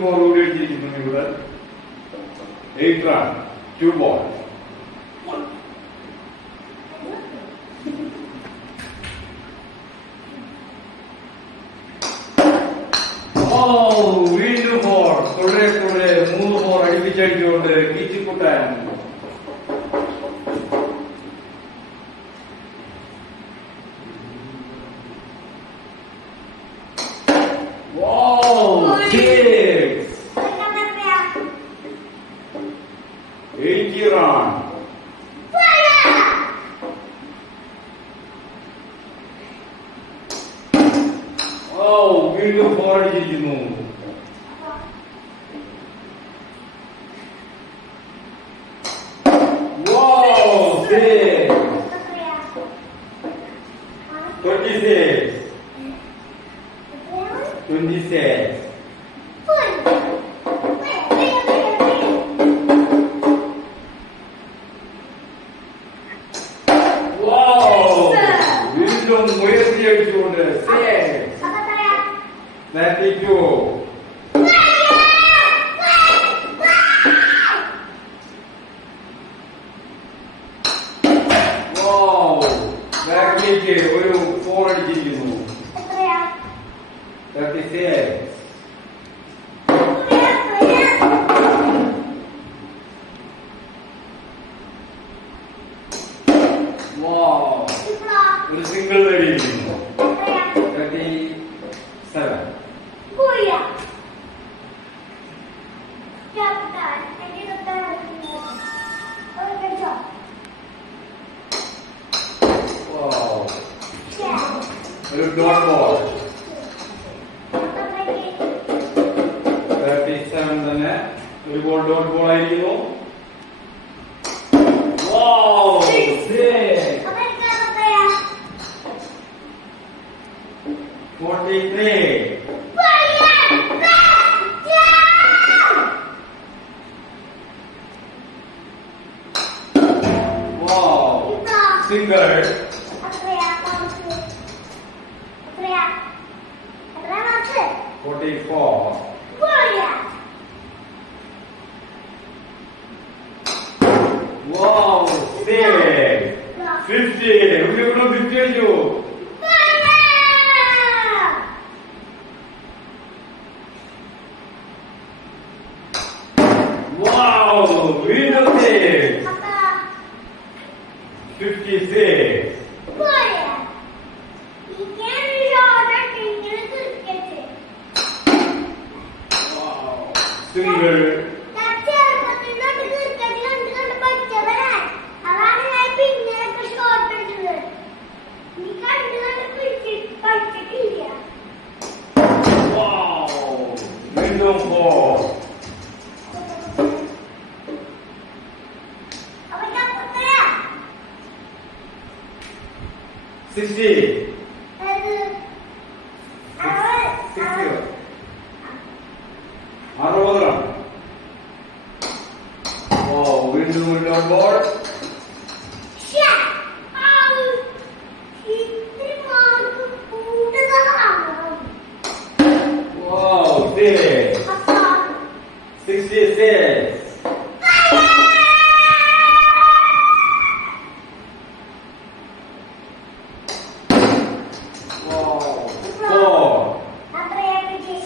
Forward എഴുതിയിരിക്കുന്നത് ഇവിടെ. Eight ആണ് ടു ബോൾ ഓ വീണ്ടും ഫോർ തുടരെ തുടരെ മൂന്ന് ഫോർ അടിപ്പിച്ചടിച്ചുകൊണ്ട് കിച്ചിക്കുട്ടാൻ Kiran. Oh, milho fora de novo. Uau, seis. Twenty six. Twenty six. 32. Wow, ബാക്കിലേക്ക് ഒരു ഫോർ അടിച്ചിരിക്കുന്നു തേർട്ടി സിക്സ് Wow, ഒരു സിംഗിൾ നേടിയിരിക്കുന്നു ഒരു ഡോട്ട് ബോൾ തേർട്ടി സെവൻ തന്നെ ഒരു ബോൾ ഡോട്ട് ബോൾ ആയിരിക്കുന്നു forty three single 44. Warrior. Wow, save. 50. We're not there. 56. Sixty. Sixty. അറുപത് run ഓ വീണ്ടും വീണ്ടും ബോൾ Wow, six.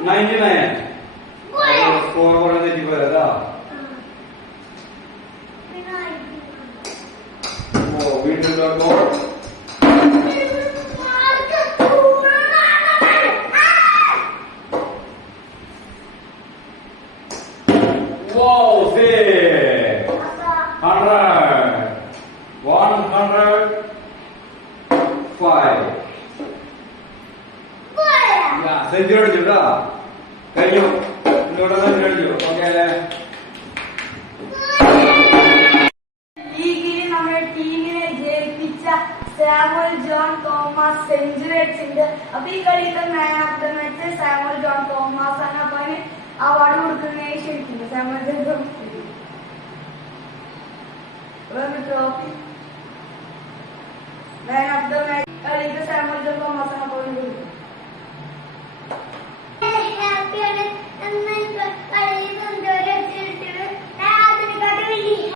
ഇതൊക്കെ 99. പോയോ? സ്കോർ കൊണ്ട് തെറ്റിപ്പോയതാ പിന്നെ ഓ വീണ്ടും ഡോട്ട് ബോർഡ് മാർക്ക് കൂടുന്നതാണ്. ആ! Wow, six. അപ്പൊ, Hundred. One hundred. Five. പോയോ? സെഞ്ചുറി അടിച്ചു കേട്ടോ കഴിഞ്ഞു ഇങ്ങോട്ട് സെഞ്ചുറി അടിച്ചു ഓക്കെ അല്ലേ ലീഗിൽ നമ്മുടെ ടീമിനെ ജയിപ്പിച്ച സാമുവൽ ജോൺ തോമസ് സെഞ്ചുറി അടിച്ചിട്ടുണ്ട് അപ്പൊ ഈ കളിയിലെ man of the match Samuel John Thomas ആണ് അപ്പൊ അതിന് അവാർഡ് കൊടുക്കുന്നതിനെ ക്ഷണിക്കുന്നു Samuel John Thomas trophy man of the match കളിയിലെ സാമുവൽ ജോൺ തോമസ് ആണ്